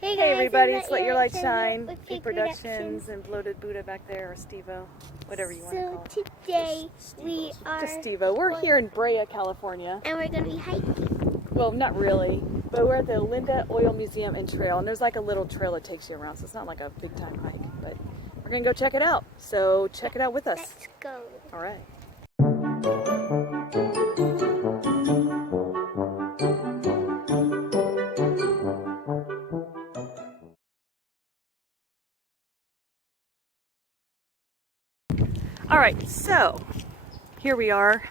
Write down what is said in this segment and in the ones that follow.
Hey Hey guys, everybody, I'm it's Let Your Light Shine, with P Productions, and Bloated Buddha back there, or Stevo, whatever you want to call it. So today we are Just Stevo. We're here in Brea, California. and we're going to be hiking. Well, not really, but we're at the Olinda Oil Museum and Trail, and there's like a little trail that takes you around, so it's not like a big time hike, but we're going to go check it out. So check it out with us. Let's go. All right. All right, so here we are,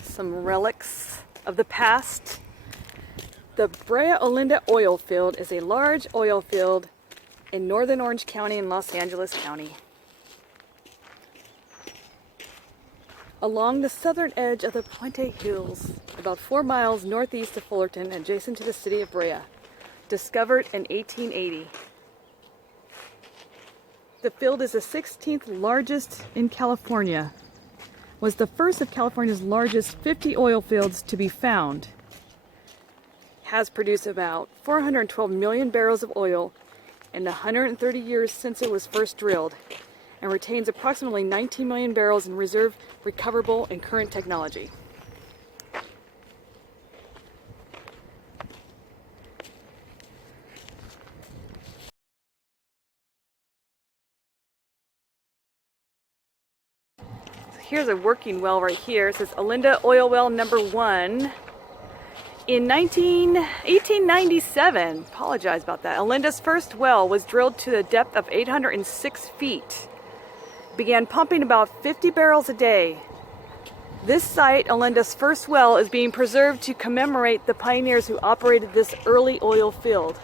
some relics of the past. The Brea Olinda Oil Field is a large oil field in northern Orange County and Los Angeles County. Along the southern edge of the Puente Hills, about 4 miles northeast of Fullerton, adjacent to the city of Brea, discovered in 1880. The field is the 16th largest in California, was the first of California's largest 50 oil fields to be found, has produced about 412 million barrels of oil in the 130 years since it was first drilled, and retains approximately 19 million barrels in reserve recoverable and current technology. Here's a working well right here. It says Olinda Oil Well number 1. In 1897, apologize about that, Olinda's first well was drilled to the depth of 806 feet. Began pumping about 50 barrels a day. This site, Olinda's first well, is being preserved to commemorate the pioneers who operated this early oil field.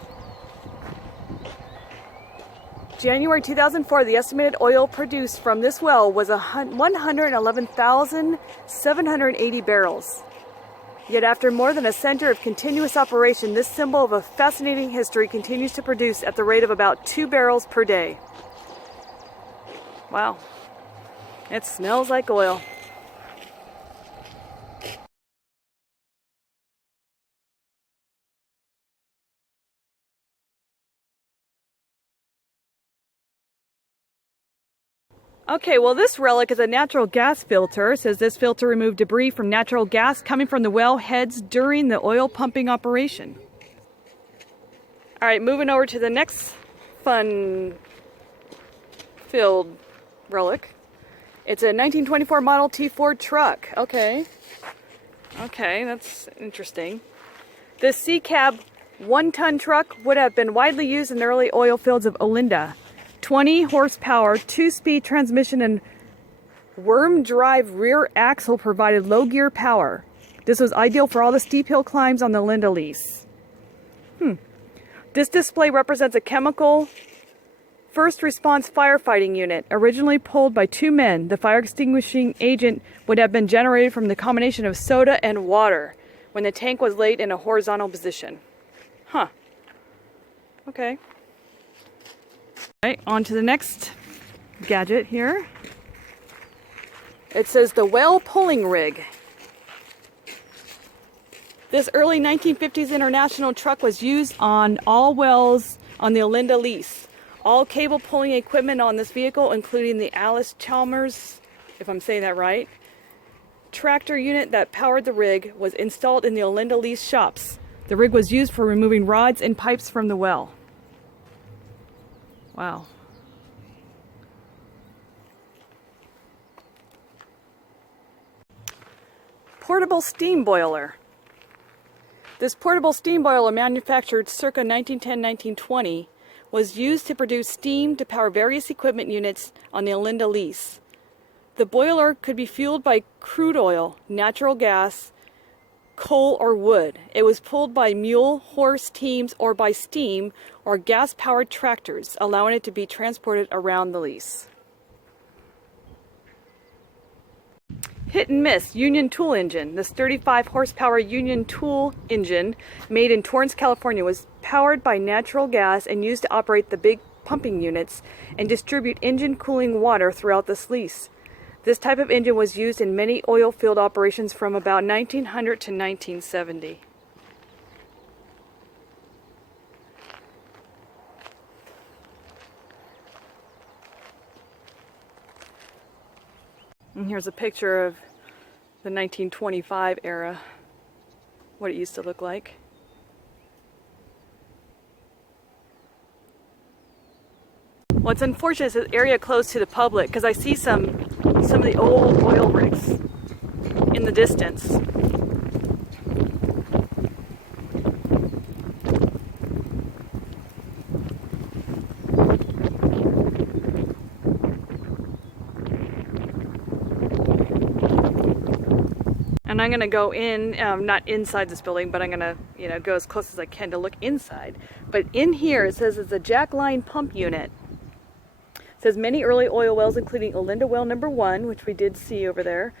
January 2004, the estimated oil produced from this well was 111,780 barrels. Yet after more than a century of continuous operation, this symbol of a fascinating history continues to produce at the rate of about 2 barrels per day. Wow, it smells like oil. Okay, well this relic is a natural gas filter. It says this filter removed debris from natural gas coming from the well heads during the oil pumping operation. All right, moving over to the next fun filled relic. It's a 1924 Model T Ford truck. Okay, that's interesting. This C-cab 1-ton truck would have been widely used in the early oil fields of Olinda. 20 horsepower, 2-speed transmission, and worm drive rear axle provided low gear power. This was ideal for all the steep hill climbs on the Olinda lease. This display represents a chemical first response firefighting unit, originally pulled by 2 men. The fire extinguishing agent would have been generated from the combination of soda and water when the tank was laid in a horizontal position. Okay. Right, on to the next gadget here. It says the well pulling rig. This early 1950s international truck was used on all wells on the Olinda lease. All cable pulling equipment on this vehicle, including the Alice Chalmers, if I'm saying that right, tractor unit that powered the rig, was installed in the Olinda lease shops. The rig was used for removing rods and pipes from the well. Wow. Portable steam boiler. This portable steam boiler, manufactured circa 1910-1920, was used to produce steam to power various equipment units on the Olinda lease. The boiler could be fueled by crude oil, natural gas, coal, or wood. It was pulled by mule, horse teams, or by steam or gas-powered tractors, allowing it to be transported around the lease. Hit and miss Union Tool engine. This 35 horsepower Union Tool engine, made in Torrance, California, was powered by natural gas and used to operate the big pumping units and distribute engine cooling water throughout this lease. This type of engine was used in many oil field operations from about 1900 to 1970. And here's a picture of the 1925 era, what it used to look like. What's unfortunate is this area closed to the public because I see some of the old oil rigs in the distance. And I'm going to go in, not inside this building, but I'm going to, go as close as I can to look inside. But in here, it says it's a jack line pump unit. It says many early oil wells, including Olinda Well number 1, which we did see over there,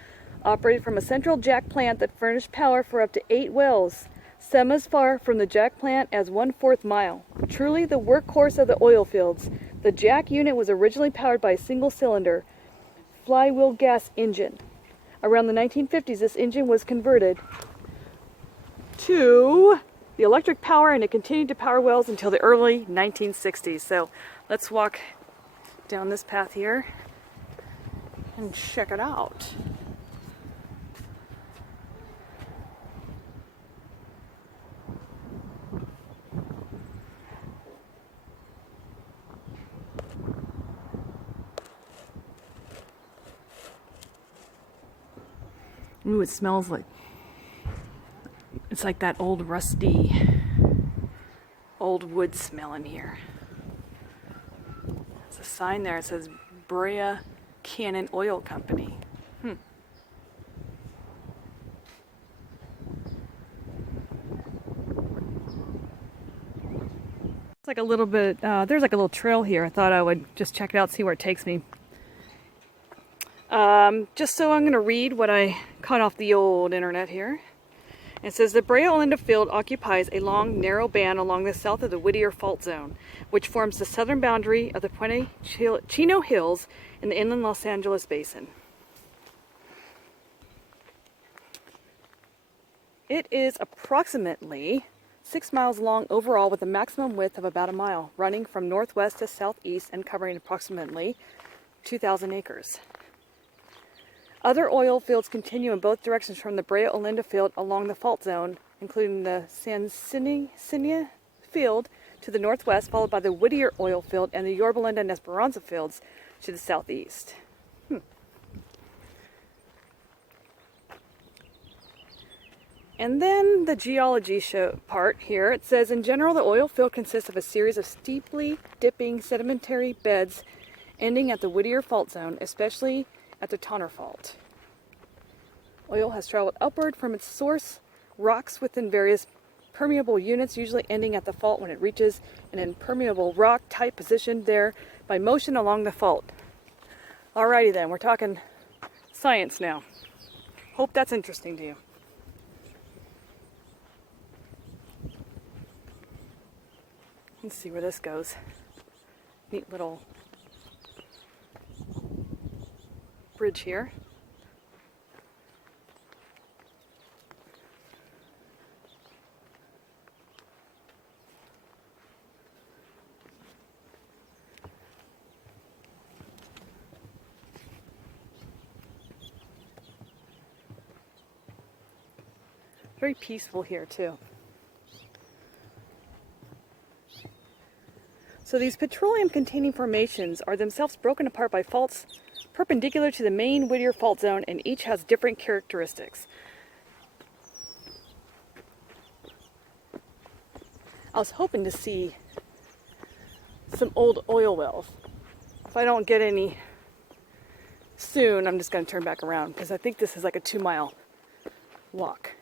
operated from a central jack plant that furnished power for up to 8 wells, some as far from the jack plant as 1/4 mile. Truly the workhorse of the oil fields, the jack unit was originally powered by a single-cylinder flywheel gas engine. Around the 1950s, this engine was converted to the electric power, and it continued to power wells until the early 1960s. So let's walk down this path here and check it out. Ooh, it smells like, it's like that old rusty, old wood smell in here. There's a sign there, it says Brea Cannon Oil Company. It's like a little bit, there's like a little trail here. I thought I would just check it out, see where it takes me. Just so I'm going to read what I caught off the old internet here. It says the Brea Olinda Field occupies a long, narrow band along the south of the Whittier Fault Zone, which forms the southern boundary of the Puente Chino Hills in the inland Los Angeles Basin. It is approximately 6 miles long overall, with a maximum width of about a mile, running from northwest to southeast and covering approximately 2,000 acres. Other oil fields continue in both directions from the Brea Olinda Field along the fault zone, including the San Sinia Field to the northwest, followed by the Whittier Oil Field and the Yorba Linda and Esperanza Fields to the southeast. And then the geology part here. It says, in general, the oil field consists of a series of steeply dipping sedimentary beds ending at the Whittier Fault Zone, especially at the Tonner Fault. Oil has traveled upward from its source, rocks within various permeable units, usually ending at the fault when it reaches an impermeable rock-type position there by motion along the fault. Alrighty then, we're talking science now. Hope that's interesting to you. Let's see where this goes. Neat little bridge here. Very peaceful here too. So these petroleum-containing formations are themselves broken apart by faults perpendicular to the main Whittier Fault Zone, and each has different characteristics. I was hoping to see some old oil wells. If I don't get any soon, I'm just going to turn back around because I think this is like a 2-mile walk.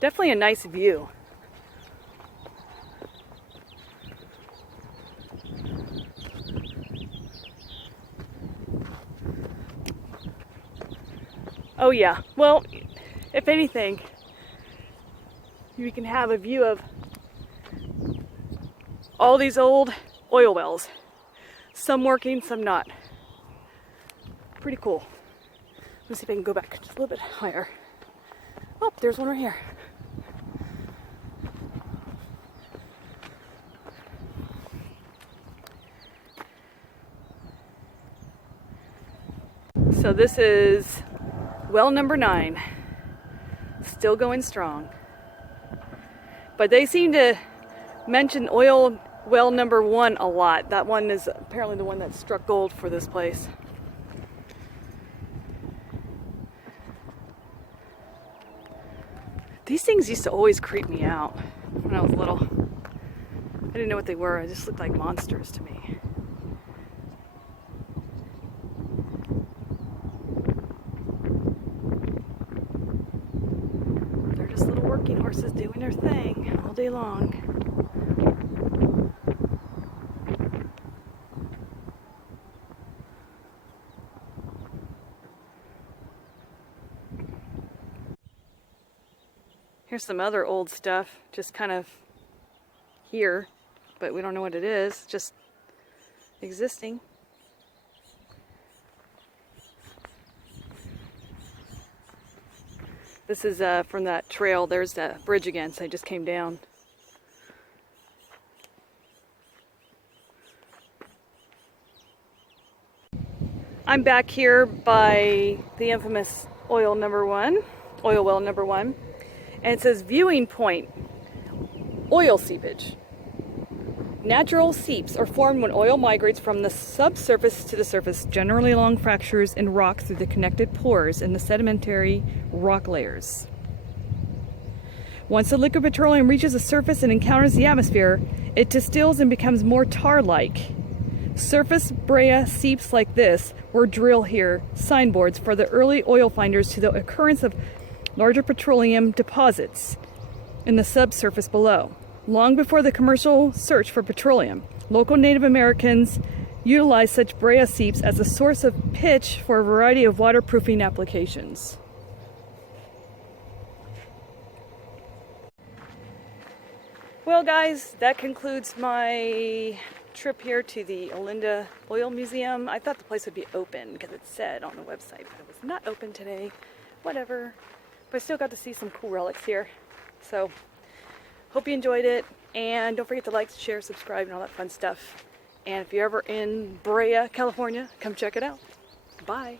Definitely a nice view. Oh yeah, well, if anything, you can have a view of all these old oil wells. Some working, some not. Pretty cool. Let me see if I can go back just a little bit higher. Oh, there's one right here. So this is well number 9. Still going strong. But they seem to mention oil well number 1 a lot. That one is apparently the one that struck gold for this place. These things used to always creep me out when I was little. I didn't know what they were. They just looked like monsters to me. They're just little working horses doing their thing all day long. Here's some other old stuff, just kind of here, but we don't know what it is, just existing. This is from that trail. There's the bridge again, so I just came down. I'm back here by the infamous oil well number 1. And it says viewing point, oil seepage. Natural seeps are formed when oil migrates from the subsurface to the surface, generally along fractures in rock through the connected pores in the sedimentary rock layers. Once the liquid petroleum reaches the surface and encounters the atmosphere, it distills and becomes more tar-like. Surface Brea seeps like this were drilled here, signboards for the early oil finders to the occurrence of larger petroleum deposits in the subsurface below. Long before the commercial search for petroleum, local Native Americans utilized such Brea seeps as a source of pitch for a variety of waterproofing applications. Well guys, that concludes my trip here to the Olinda Oil Museum. I thought the place would be open because it said on the website, but it was not open today. Whatever. But I still got to see some cool relics here. So, hope you enjoyed it. And don't forget to like, share, subscribe, and all that fun stuff. And if you're ever in Brea, California, come check it out. Bye.